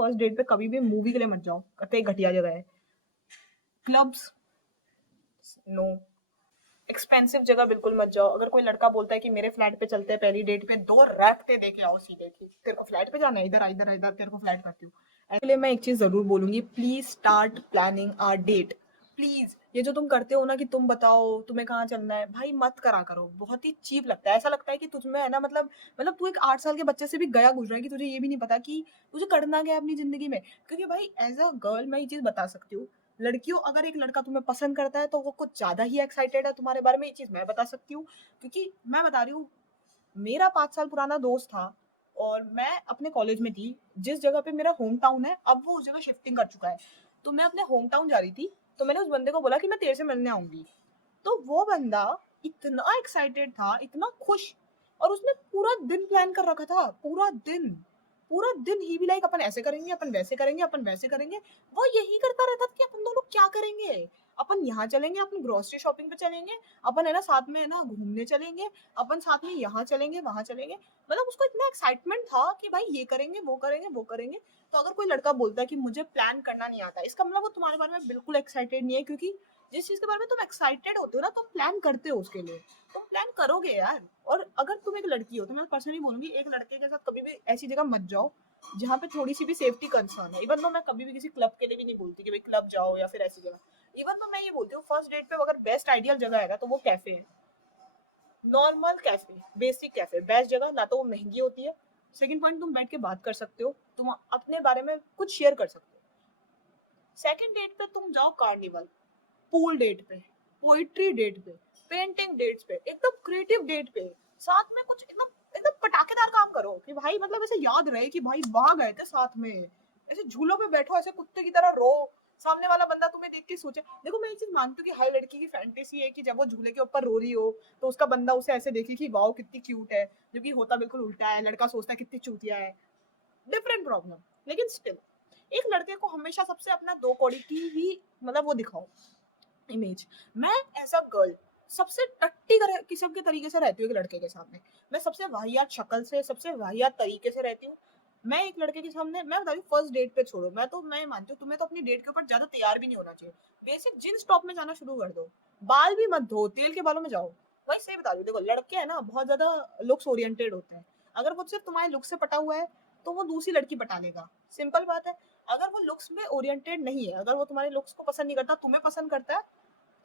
First date पे कभी भी मूवी के लिए मत जाओ, कतई घटिया जगह है। क्लब्स नो, एक्सपेंसिव जगह बिल्कुल मत जाओ। अगर कोई लड़का बोलता है कि मेरे फ्लैट पे चलते हैं पहली डेट पे, 2 रैफ्टे दे के आओ सीधे की तेरे को फ्लैट पे जाना है, इधर आ, इधर आ, इधर तेरे को फ्लैट करती हूँ। ऐसे लिए मैं एक चीज जरूर बोलूंगी, please start planning our date. Please, ये जो तुम करते हो ना कि तुम बताओ तुम्हें कहाँ चलना है, भाई मत करा करो, बहुत ही चीप लगता है। ऐसा लगता है कि तुझमें है ना, मतलब तू एक 8 साल के बच्चे से भी गया गुजरा है कि तुझे ये भी नहीं पता कि तुझे करना क्या है अपनी जिंदगी में। क्योंकि भाई एज अ गर्ल मैं ये चीज बता सकती हूँ, लड़कियों, अगर एक लड़का तुम्हें पसंद करता है तो वो कुछ ज्यादा ही एक्साइटेड है तुम्हारे बारे में, ये चीज मैं बता सकती हूँ। क्योंकि मैं बता रही हूँ, मेरा 5 साल पुराना दोस्त था और मैं अपने कॉलेज में थी, जिस जगह पे मेरा होम टाउन है अब वो उस जगह शिफ्टिंग कर चुका है। तो मैं अपने होम टाउन जा रही थी, तो मैंने उस बंदे को बोला कि मैं तेरे से मिलने आऊंगी। तो वो बंदा इतना एक्साइटेड था, इतना खुश, और उसने पूरा दिन प्लान कर रखा था, पूरा दिन ही भी लाइक अपन ऐसे करेंगे, अपन वैसे करेंगे, अपन वैसे करेंगे। वो यही करता रहता था कि अपन दोनों क्या करेंगे, अपन यहाँ चलेंगे, अपन ग्रोसरी शॉपिंग पे चलेंगे, अपन है ना साथ में है ना घूमने चलेंगे, अपन साथ में यहाँ चलेंगे वहां चलेंगे। मतलब उसको इतना एक्साइटमेंट था कि भाई ये करेंगे वो करेंगे वो करेंगे। तो अगर कोई लड़का बोलता है कि मुझे प्लान करना नहीं आता, इसका मतलब वो तुम्हारे बारे में बिल्कुल एक्साइटेड नहीं है। क्योंकि जिस चीज के बारे में तुम एक्साइटेड होते हो ना, तुम प्लान करते हो उसके लिए, तुम प्लान करोगे यार। और अगर तुम एक लड़की हो तो मैं पर्सनली बोलूंगी, एक लड़के के साथ कभी भी ऐसी जगह मत जाओ जहाँ पे थोड़ी सी भी सेफ्टी कंसर्न है। इवन तो मैं कभी भी किसी क्लब के लिए भी नहीं बोलती कि भाई क्लब जाओ या फिर ऐसी जगह। इवन तो मैं ये बोलती हूँ, फर्स्ट डेट पे अगर बेस्ट आइडियल जगह है ना तो वो कैफे है। Normal cafe, basic cafe best जगह। ना तो वो महंगी होती है, सेकंड पॉइंट तुम बैठ के बात कर सकते हो, तुम अपने बारे में कुछ शेयर कर सकते हो। सेकंड डेट पे तुम जाओ कार्निवल, पूल डेट पे, पोइट्री डेट पे, पेंटिंग डेट्स पे, एकदम क्रिएटिव डेट पे। साथ में कुछ एकदम एकदम पटाखेदार काम करो कि भाई मतलब ऐसे याद रहे कि भाई वहां गए थे साथ में। ऐसे झूलों पे बैठो, ऐसे कुत्ते की तरह रो, सामने वाला बंदा तुम्हें देख के सोचे। देखो मैं ये चीज मानती हूँ कि हर लड़की की फैंटेसी है कि जब वो झूले के ऊपर रो रही हो तो उसका बंदा उसे ऐसे देखे कि वाओ कितनी क्यूट है, जबकि होता बिल्कुल उल्टा है, लड़का सोचता है कितनी चूतिया है। Different problem. लेकिन स्टिल एक लड़के को हमेशा सबसे अपना दो कौड़ी की ही मतलब वो दिखाओ, इमेज। मैं एज अ गर्ल सबसे टट्टी किस्म के तरीके से रहती हूँ एक लड़के के सामने। मैं सबसे वाहियात शक्ल से, सबसे वाहियात तरीके से रहती हूँ। मैं एक लड़के के सामने, मैं बता रही हूँ फर्स्ट डेट पे छोड़ो, मैं मानती हूँ तुम्हें तो अपनी डेट के ऊपर ज्यादा तैयार भी नहीं होना चाहिए। बेसिक जींस टॉप में जाना शुरू कर दो, बाल भी मत धो, तेल के बालों में जाओ। वही सही बता रही हूँ, देखो लड़के है ना बहुत ज्यादा लुक्स ओरिएंटेड होते हैं। अगर वो सिर्फ तुम्हारे लुक से पटा हुआ है तो वो दूसरी लड़की पटा लेगा, सिंपल बात है। अगर वो लुक्स में ओरिएंटेड नहीं है, अगर वो तुम्हारे लुक्स को पसंद नहीं करता, तुम्हें पसंद करता है,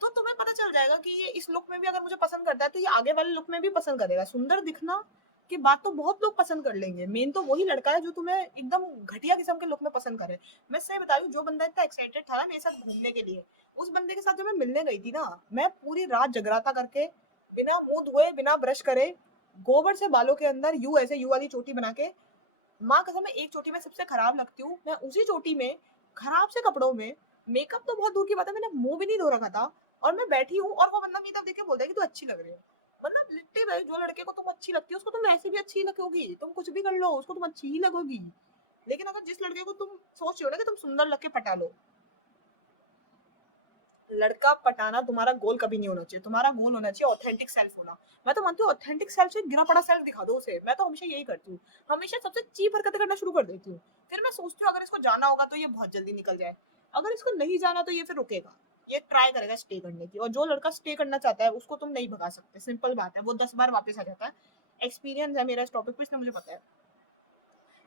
तो तुम्हें पता चल जाएगा कि ये इस लुक में भी अगर मुझे पसंद करता है तो ये आगे वाले लुक में भी पसंद करेगा। सुंदर दिखना की बात तो बहुत लोग पसंद कर लेंगे, मेन तो वही लड़का है जो तुम्हें एकदम घटिया किस्म के लुक में पसंद करे। मैं सही बता रही हूँ, जो बंदा इतना एक्साइटेड था ना मेरे साथ घूमने के लिए, उस बंदे के साथ जब मैं मिलने गई थी ना, मैं पूरी रात जगराता करके, बिना मुंह धोए, बिना ब्रश करे, गोबर से बालों के अंदर यू ऐसे यू वाली चोटी बना के, माँ कसम मैं एक चोटी में सबसे खराब लगती हूँ, मैं उसी चोटी में खराब से कपड़ों में, मेकअप तो बहुत दूर की बात है, मैंने मुंह भी नहीं धो रखा था, और मैं बैठी हूँ और वो बंदा मेरी तरफ देख के बोलता है कि तू अच्छी लग रही है। मतलब लिट्टी भाई, जो लड़के को तुम अच्छी लगती है उसको तुम ऐसे भी अच्छी लगोगी, तुम कुछ भी कर लो उसको तुम अच्छी ही लगोगी। लेकिन अगर जिस लड़के को तुम सोच रहे हो ना कि तुम सुंदर लग के पटा लो, लड़का पटाना तुम्हारा गोल कभी नहीं होना चाहिए। तुम्हारा गोल होना चाहिए ऑथेंटिक सेल्फ होना। मैं तो मानती हूँ ऑथेंटिक सेल्फ से गिरा पड़ा सेल्फ दिखा दो उसे। मैं तो हमेशा यही करती हूँ, हमेशा सबसे चीप हरकतें करना शुरू कर देती हूँ। फिर मैं सोचती हूँ अगर इसको जाना होगा तो ये बहुत जल्दी निकल जाए, अगर इसको नहीं जाना तो ये फिर रुकेगा, ये ट्राई करेगा स्टे करने की। और जो लड़का स्टे करना चाहता है उसको तुम नहीं भगा सकते, सिंपल बात है, वो 10 बार वापस आ जाता है। एक्सपीरियंस है मेरा इस टॉपिक पे, इसलिए मुझे पता है।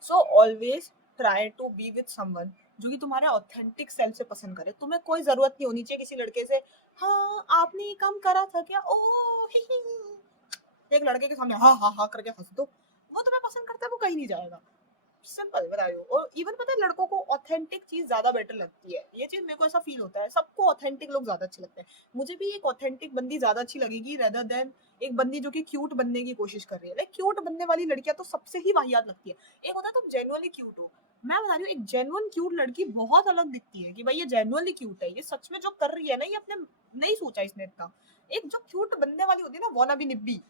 So always try to be with someone जो कि तुम्हारे ऑथेंटिक सेल्फ से पसंद करे। तुम्हें कोई जरूरत नहीं होनी चाहिए किसी लड़के से, हाँ आपने ये काम करा था क्या, ओ ही ही। एक लड़के के सामने हाँ हाँ हाँ करके हंस दो, वो तुम्हें पसंद करता है वो कहीं नहीं जाएगा। सिंपल बता रही हूँ। और इवन पता है लड़कों को ऑथेंटिक चीज ज्यादा बेटर लगती है, ये चीज मेरे को ऐसा फील होता है, सबको ऑथेंटिक लोग ज्यादा अच्छे लगते हैं। मुझे भी एक ऑथेंटिक बंदी ज्यादा अच्छी लगेगी रेदर देन एक बंदी जो कि क्यूट बनने की कोशिश कर रही है। लाइक क्यूट बनने वाली लड़कियां तो सबसे ही वाहियात लगती है। एक होता है तुम जेन्युइनली क्यूट हो, मैं बता रही हूँ एक जेन्युइन क्यूट लड़की बहुत अलग दिखती है कि भाई ये जेन्युइनली क्यूट है, ये सच में जो कर रही है ना ये अपने नहीं सोचा इसने इतना। एक जो क्यूट बनने वाली होती है ना वाना भी निब्बी,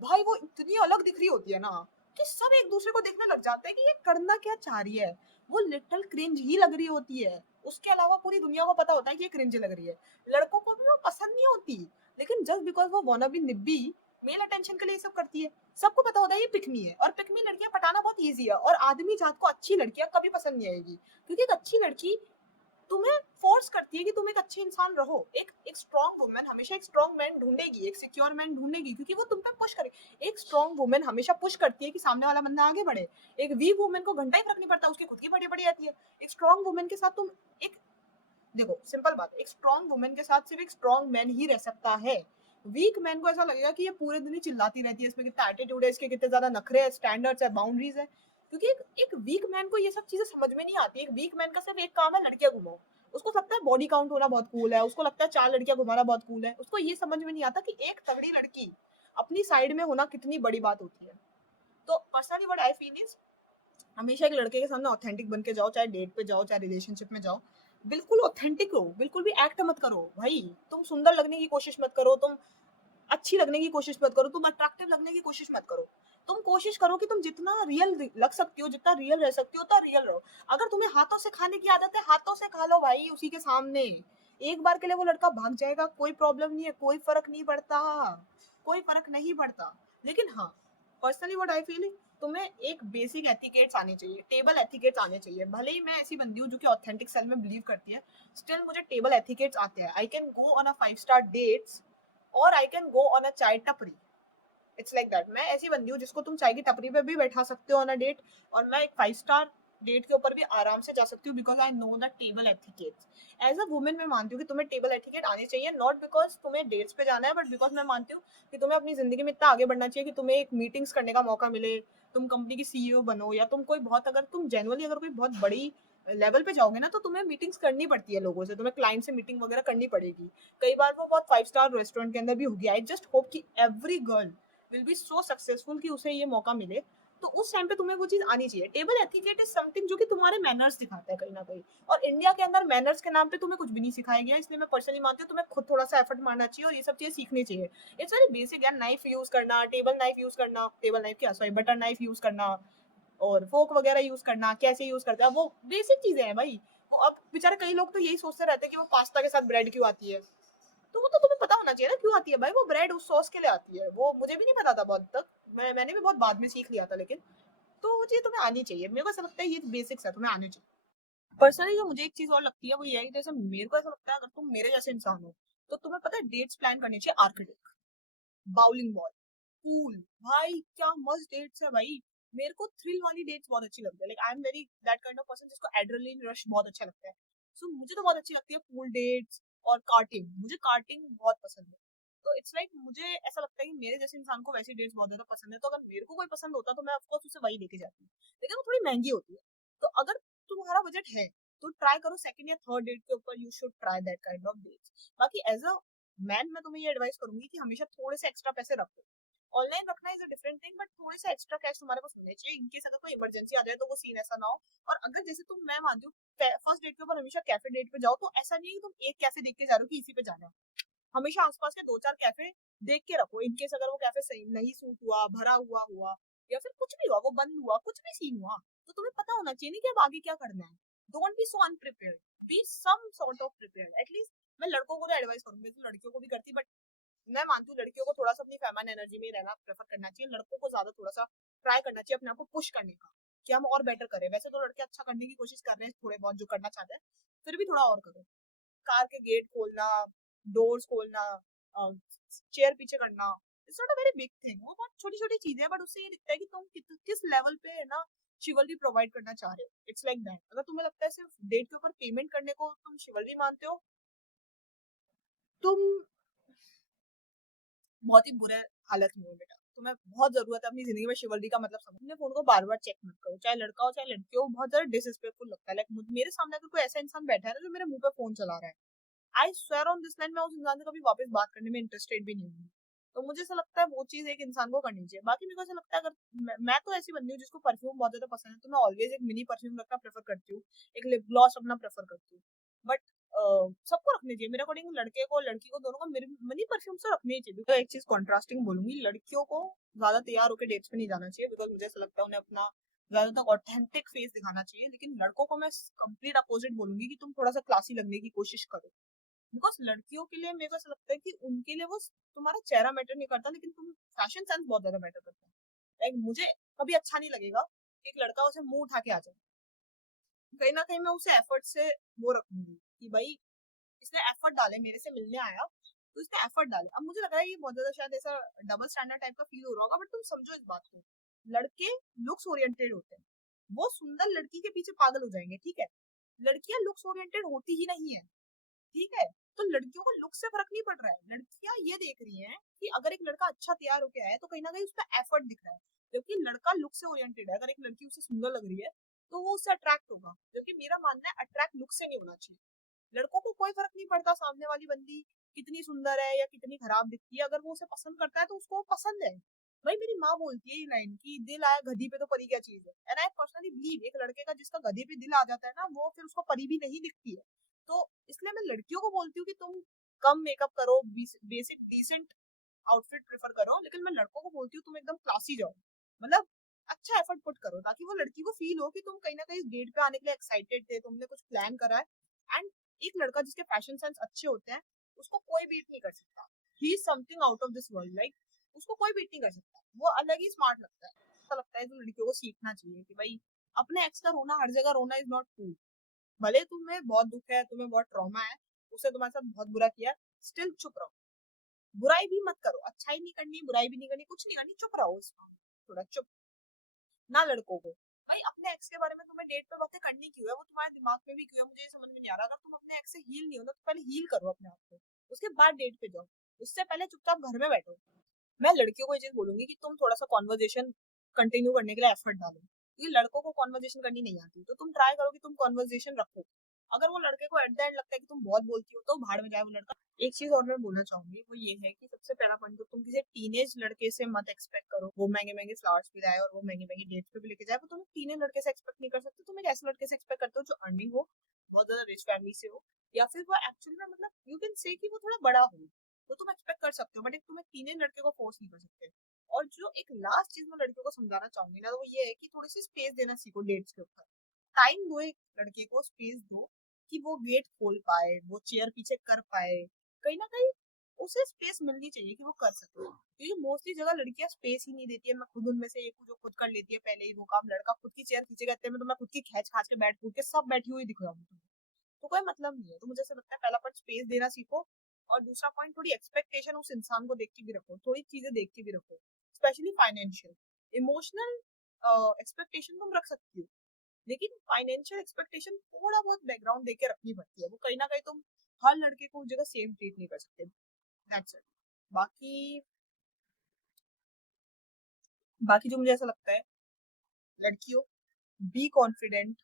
भाई वो इतनी अलग दिख रही होती है ना कि सब एक दूसरे को देखने लग जाते हैं कि ये करना क्या चाह रही है। वो लिटिल क्रिंज ही लग रही होती है, उसके अलावा पूरी दुनिया को पता होता है कि ये क्रिंज लग रही है। लड़कों को भी वो पसंद नहीं होती, लेकिन जस्ट बिकॉज वो वाना बी निब्बी मेल अटेंशन के लिए ये सब करती है। सबको पता होता है ये पिकमी है, और पिकमी लड़कियां पटाना बहुत बहुत ईजी है। और आदमी जात को अच्छी लड़कियां कभी पसंद नहीं आएगी, क्योंकि एक अच्छी लड़की तुम्हें फोर्स करती है कि तुम एक अच्छे इंसान रहो। एक स्ट्रॉन्ग वुमेन हमेशा एक स्ट्रॉन्ग मैन ढूंढेगी, एक सिक्योर मैन ढूंढेगी, क्योंकि वो तुम पे पुश करे। एक स्ट्रॉन्ग वुमेन हमेशा पुश करती है कि सामने वाला बंदा आगे बढ़े। एक वीक वुमेन को घंटा ही फर्क नहीं पड़ता, उसकी खुद की बड़ी बड़ी आती है। एक स्ट्रॉन्ग वुमेन के साथ तुम एक, देखो सिंपल बात, एक स्ट्रॉन्ग वुमेन के साथ सिर्फ एक स्ट्रॉन्ग मैन ही रह सकता है। वीक मैन को ऐसा लगेगा कि ये पूरे दिन ही चिल्लाती रहती है, इसमें कितना एटीट्यूड है, इसके कितने ज्यादा नखरे है, स्टैंडर्ड्स है, बाउंड्रीज है। क्योंकि एक वीक मैन को ये सब चीजें समझ में नहीं आती। एक वीक मैन का सिर्फ एक काम है, लड़कियां घुमाओ। उसको लगता है बॉडी काउंट होना बहुत कूल है, उसको लगता है 4 लड़कियां घुमाना बहुत कूल है। उसको ये समझ में नहीं आता कि एक तगड़ी लड़की अपनी साइड में होना कितनी बड़ी बात होती है। तो personally what I feel is, हमेशा एक लड़के के सामने ऑथेंटिक बन के जाओ, चाहे डेट पे जाओ चाहे रिलेशनशिप में जाओ। बिल्कुल ऑथेंटिक हो, बिल्कुल भी एक्ट मत करो भाई। तुम सुंदर लगने की कोशिश मत करो, तुम अच्छी लगने की कोशिश मत करो, तुम अट्रैक्टिव लगने की कोशिश मत करो। तुम कोशिश करो कि तुम जितना रियल लग सकती हो, जितना रियल रह सकती हो, उतना रियल रहो। अगर तुम्हें हाथों से खाने की आदत है, हाथों से खा लो भाई उसी के सामने। एक बार के लिए वो लड़का भाग जाएगा, कोई प्रॉब्लम नहीं है, कोई फर्क नहीं पड़ता, कोई फर्क नहीं पड़ता। लेकिन हाँ, पर्सनली व्हाट आई फील, तुम्हें एक बेसिक एथिकेट्स आने चाहिए, टेबल एथिकेट्स आने चाहिए। भले ही मैं ऐसी बंदी हूँ जो कि ऑथेंटिक सेल्फ में बिलीव करती है, स्टिल मुझे टेबल एथिकेट्स आते हैं। I can go on a 5 star dates और I can go on a chai tapri. It's like that. मैं ऐसी बंदी हूँ जिसको तुम चाय की टपरी पे भी बैठा सकते हो ऑन अ डेट, और मैं एक 5 स्टार डेट के ऊपर भी आराम से जा सकती हूँ, because I know the table etiquettes. As a women मैं मानती हूँ कि तुम्हें टेबल एथिकेट आनी चाहिए, नॉट बिकॉज तुम्हें डेट्स पे जाना है, बट बिकॉज मैं मानती हूँ कि तुम्हें अपनी जिंदगी में इतना आगे बढ़ना चाहिए कि तुम्हें एक मीटिंग्स करने का मौका मिले, तुम कंपनी की सीईओ बनो, या तुम कोई बहुत, अगर तुम जेनुअली अगर कोई बहुत बड़ी लेवल पे जाओगे ना, तो तुम्हें मीटिंग्स करनी पड़ती है लोगों से, तुम्हें क्लाइंट से मीटिंग वगैरह करनी पड़ेगी। कई बार वो बहुत 5 स्टार रेस्टोरेंट के अंदर भी होगी। आई जस्ट होप कि every girl will be so successful कि उसे ये मौका मिले। तो उस टाइम पे तुम्हें वो चीज आनी चाहिए। टेबल एथिकेट इज समथिंग जो कि तुम्हारे मैनर्स दिखाता है कहीं ना कहीं। और इंडिया के अंदर मैनर्स के नाम पे तुम्हें कुछ भी नहीं सिखाया गया, इसलिए मैं पर्सनली मानती हूँ तुम्हें खुद थोड़ा सा एफर्ट मारना चाहिए और ये सब चीजें सीखनी चाहिए। इट्स वेरी बेसिक है, नाइफ यूज करना, टेबल नाइफ यूज करना, टेबल नाइफ क्या सॉरी बटर नाइफ यूज करना, और फोक वगैरह यूज करना, कैसे यूज करते हैं, वो बेसिक चीजें हैं भाई। वो अब बेचारे कई लोग तो यही सोचते रहते हैं कि वो पास्ता के साथ ब्रेड क्यों आती है। तो वो तो तुम्हें पता होना चाहिए ना क्यों आती है भाई। वो ब्रेड उस सॉस के लिए आती है, वो मुझे भी नहीं पता था बहुत तक, मैंने भी बहुत बाद में सीख लिया था। लेकिन तो वो चीज तुम्हें आनी चाहिए, मेरे को ऐसा लगता है ये बेसिक्स है, तुम्हें आनी चाहिए। पर्सनली जो मुझे एक चीज और लगती है वो ये है कि जैसे मेरे को ऐसा लगता है, अगर तुम मेरे जैसे इंसान हो तो तुम्हें पता है डेट्स प्लान करनी चाहिए आर्किटेक्ट, बाउलिंग बॉल, पूल। भाई क्या मस्त डेट्स है भाई। मेरे को थ्रिल वाली डेट्स बहुत अच्छी लगती है। Like I am very that kind of person जिसको एड्रेनलिन रश बहुत अच्छा लगता है। सो मुझे तो बहुत अच्छी लगती है पूल डेट्स और कार्टिंग। मुझे कार्टिंग बहुत पसंद है। तो इट्स लाइक मुझे ऐसा लगता है कि मेरे जैसे इंसान को वैसी डेट्स बहुत ज्यादा पसंद है। तो अगर मेरे को कोई पसंद होता तो मैं ऑफकोर्स उसे वही लेके जाती हूँ, लेकिन वो थोड़ी महंगी होती है। तो अगर तुम्हारा बजट है तो ट्राई करो सेकंड या थर्ड डेट के ऊपर, you should try that kind of dates. बाकी एज अ मैन मैं तुम्हें ये एडवाइस करूंगी कि हमेशा थोड़े से एक्स्ट्रा पैसे रखो। ऑनलाइन रखना is a different thing, but थोड़े से एक्स्ट्रा कैश तुम्हारे पास होने चाहिए, इनकेस अगर कोई इमरजेंसी आ जाए तो वो सीन ऐसा ना हो। और अगर जैसे तुम, मैं मानती हूँ फर्स्ट डेट के ऊपर हमेशा कैफे डेट पे जाओ, तो ऐसा नहीं है कि तुम एक कैफे देख के जा रहे हो कि इसी पे जाना है। हमेशा आसपास के 2-4 कैफे देख के रखो, इनकेस अगर वो कैफे सही नहीं सूट हुआ, भरा हुआ हुआ, या फिर कुछ भी हुआ, वो बंद हुआ, कुछ भी सीन हुआ, तो तुम्हें पता होना चाहिए कि अब आगे क्या करना है। Don't be so unprepared, be some sort of prepared at least. मैं लड़कों को तो एडवाइस करूंगी, तो लड़कियों को भी करती, बट मैं मानती हूँ लड़कियों को थोड़ा सा अपनी फेमाइन एनर्जी में रहना प्रेफर करना चाहिए। लड़कों को ज्यादा थोड़ा सा ट्राई करना चाहिए अपने आप को पुश करने का, कि हम और बेटर करें। वैसे तो लड़के अच्छा करने की कोशिश कर रहे हैं थोड़े बहुत जो करना चाहते हैं, फिर भी थोड़ा और करो। कार के गेट खोलना, डोर्स खोलना, चेयर पीछे करना, it's not a very big thing. वो बहुत छोटी छोटी चीजें हैं, बट उससे ये दिखता है कि तुम किस लेवल पे है ना शिवलरी प्रोवाइड करना चाह रहे हो। It's like that. अगर तुम्हें लगता है सिर्फ डेट के ऊपर पेमेंट करने को तुम शिवलरी मानते हो, तुम बहुत ही बुरे हालत में हो बेटा। तुम्हें बहुत जरूरत है अपनी जिंदगी में शिवलरी का मतलब समझ। अपने फोन को बार बार चेक मत करो, चाहे लड़का हो चाहे लड़की हो। बहुत ज्यादा डिसरिस्पेक्टफुल लगता है। लाइक मेरे सामने अगर कोई ऐसा इंसान बैठा है ना जो मेरे मुंह पे फोन चला रहा है, I swear on this land, मैं उस इंसान से कभी वापस बात करने में इंटरेस्टेड भी नहीं हूँ। तो मुझे ऐसा लगता है वो चीज एक इंसान को करनी चाहिए। बाकी मेरे को ऐसा लगता है अगर मैं तो ऐसी बंदी हूँ जिसको परफ्यूम बहुत ज्यादा पसंद है, तो मैं ऑलवेज एक मिनी परफ्यूम रखना प्रेफर करती हूँ, एक लिप ग्लॉस रखना प्रेफर करती हूँ। बट सबको रखने चाहिए मेरे अकॉर्डिंग। लड़के को लड़की को दोनों को मेरे मिनी परफ्यूम से रखने चाहिए। बिकॉज एक चीज कॉन्ट्रास्टिंग बोलूंगी, लड़कियों को ज्यादा तैयार होकर डेट्स पे नहीं जाना चाहिए, बिकॉज मुझे ऐसा लगता है उन्हें अपना ज्यादातर ऑथेंटिक फेस दिखाना चाहिए। लेकिन लड़कों को मैं कंप्लीट अपोजिट बोलूंगी कि तुम थोड़ा सा क्लासी लगने की कोशिश करो। बिकॉज लड़कियों के लिए मेरे को ऐसा लगता है कि उनके लिए वो तुम्हारा चेहरा मैटर नहीं करता, लेकिन तुम फैशन सेंस बहुत ज्यादा मैटर करता है। लाइक मुझे कभी अच्छा नहीं लगेगा एक लड़का उसे मुंह उठा के आ जाए, कहीं ना कहीं मैं उसे एफर्ट से वो रखूंगी कि भाई इसने एफर्ट डाले, मेरे से मिलने आया तो इसने एफर्ट डाले। अब मुझे लग रहा है ये बहुत ज्यादा शायद ऐसा डबल स्टैंडर्ड टाइप का फील हो रहा होगा, बट तुम समझो इस बात को, लड़के लुक्स ओरिएंटेड होते हैं, वो सुंदर लड़की के पीछे पागल हो जाएंगे, ठीक है। लड़कियां लुक्स ओरिएंटेड होती ही नहीं है, ठीक है। तो लड़कियों को लुक से फर्क नहीं पड़ रहा है, लड़कियां ये देख रही हैं कि अगर एक लड़का अच्छा तैयार होके आया तो कहीं ना कहीं उसका एफर्ट दिख रहा है, जबकि लड़का लुक से ओरिएंटेड है। अगर एक लड़की उसे सुंदर लग रही है तो वो उससे अट्रैक्ट होगा, जबकि मेरा मानना है अट्रैक्ट लुक से नहीं होना चाहिए। लड़कों को कोई फर्क नहीं पड़ता सामने वाली बंदी कितनी सुंदर है या कितनी खराब दिखती है, अगर वो उसे पसंद करता है तो उसको पसंद है। भाई मेरी माँ बोलती है ये लाइन की दिल आया गधी पे तो परी क्या चीज है, एंड आई पर्सनली बिलीव एक लड़के का जिसका गधे पे दिल आ जाता है ना, वो फिर उसको परी भी नहीं दिखती है। तो इसलिए मैं लड़कियों को बोलती हूँ कि तुम कम मेकअप करो, बेसिक डिसेंट आउटफिट प्रेफर करो, लेकिन मैं लड़कों को बोलती हूँ तुम एकदम क्लासी जाओ, मतलब अच्छा एफर्ट पुट करो, ताकि वो लड़की को फील हो कि तुम कहीं ना कहीं डेट पे आने के लिए एक्साइटेड थे, तुमने कुछ प्लान करा है। एंड एक लड़का जिसके फैशन सेंस अच्छे होते हैं उसको कोई बीट नहीं कर सकता, he is something out of this world, like उसको कोई बीट नहीं कर सकता, वो अलग ही स्मार्ट लगता है। ऐसा लगता है तो लड़कियों को सीखना चाहिए कि भाई अपने एक्स का रोना हर जगह रोना इज नॉट कूल। भले तुम्हें बहुत दुख है, तुम्हें बहुत ट्रॉमा है, उसे तुम्हारे साथ बहुत बुरा किया, स्टिल चुप रहो, बुराई भी मत करो, अच्छाई नहीं करनी, बुराई भी नहीं करनी, कुछ नहीं करनी, चुप रहो इस मामले में, थोड़ा चुप। ना लड़कों को भाई अपने एक्स के बारे में तुम्हें डेट पे बातें करनी क्यों है, वो तुम्हारे दिमाग में भी क्यों है, मुझे ये समझ में नहीं आ रहा। अगर तुम अपने एक्स से हील नहीं हो ना तो पहले हील करो अपने आप को, उसके बाद डेट पे जाओ, उससे पहले चुपचाप घर में बैठो। मैं लड़कियों को ये चीज बोलूंगी कि तुम थोड़ा सा कॉन्वर्जेशन कंटिन्यू करने के लिए एफर्ट डालो, क्योंकि लड़कों को कॉन्वर्जेशन करनी नहीं आती, तो तुम ट्राई करो कि तुम कॉन्वर्जेशन रखो। अगर वो लड़के को एट द एंड लगता है कि तुम बहुत बोलती हो तो भाड़ में जाए वो लड़का। एक चीज और मैं बोलना चाहूंगी वो ये है कि सबसे पहला पॉइंट तो तुम किसी टीनेज लड़के से मत एक्सपेक्ट करो वो महंगे महंगे फ्लावर्स भी लाए और वो महंगे महंगे डेट्स पे भी लेके जाए, वो तुम टीनेज लड़के से एक्सपेक्ट नहीं कर सकते। तुम एक ऐसे लड़के से एक्सपेक्ट करते हो जो अर्निंग हो, बहुत ज्यादा रिच फैमिली से हो, या फिर वो एक्चुअली में मतलब यू कैन से कि वो थोड़ा बड़ा हो, तो तुम एक्सपेक्ट कर सकते हो, बट एक तुम एक टीनेज लड़के को फोर्स नहीं कर सकते। और जो एक लास्ट चीज मैं लड़कियों को समझाना चाहूंगी ना, तो वो ये है कि थोड़ी सी स्पेस देना सीखो डेट्स के ऊपर। टाइम दो एक लड़के को, स्पेस दो कि वो गेट खोल पाए, वो चेयर पीछे कर पाए, कहीं ना कहीं उसे स्पेस मिलनी चाहिए कि वो कर सके, क्योंकि मोस्टली जगह लड़कियां स्पेस ही नहीं देती है। मैं खुद उनमें से एक हूँ जो खुद कर लेती है पहले ही वो काम, लड़का खुद की चेयर खींचेगा इतने में तो मैं खुद की खींच खाच के बैठ फूट के सब बैठी हुई दिख रहा हूँ तुम्हें, तो कोई मतलब नहीं है। तो मुझे ऐसा लगता है पहला पॉइंट स्पेस देना सीखो, और दूसरा पॉइंट थोड़ी एक्सपेक्टेशन उस इंसान को देख के भी रखो, थोड़ी चीजें देख के भी रखो, स्पेशली फाइनेंशियल। इमोशनल एक्सपेक्टेशन तुम रख सकती हो, लेकिन फाइनेंशियल एक्सपेक्टेशन थोड़ा बहुत बैकग्राउंड देके रखनी पड़ती है, वो कहीं ना कहीं तुम हर लड़के को उस जगह सेम ट्रीट नहीं कर सकते। That's it. बाकी बाकी जो मुझे ऐसा लगता है, लड़कियों be confident,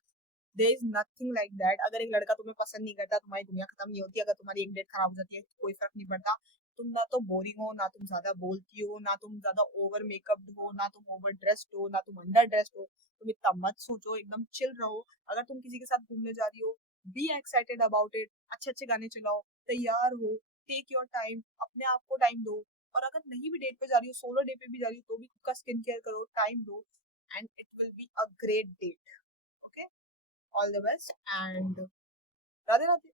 there is nothing like that. अगर एक लड़का तुम्हें पसंद नहीं करता तुम्हारी दुनिया खत्म नहीं होती, अगर तुम्हारी एक डेट खराब हो जाती है कोई फर्क नहीं पड़ता। तुम ना तो बोरिंग हो, ना तुम ज्यादा बोलती हो, ना तुम ज्यादा ओवर मेकअप्ड हो, ना तुम ओवर ड्रेस्ड हो, ना तुम अंडर ड्रेस्ड हो, तुम इतना मत सोचो, एकदम चिल रहो। अगर तुम किसी के साथ घूमने जा रही हो, बी एक्साइटेड अबाउट इट, अच्छे अच्छे गाने चलाओ, तैयार हो, टेक योर टाइम, अपने आप को टाइम दो। और अगर नहीं भी डेट पे जा रही हो, सोलो डे पे भी जा रही हो, तो भी खुद का स्किन केयर करो, टाइम दो, and it will be a great date. Okay, all the best and Radhe Radhe.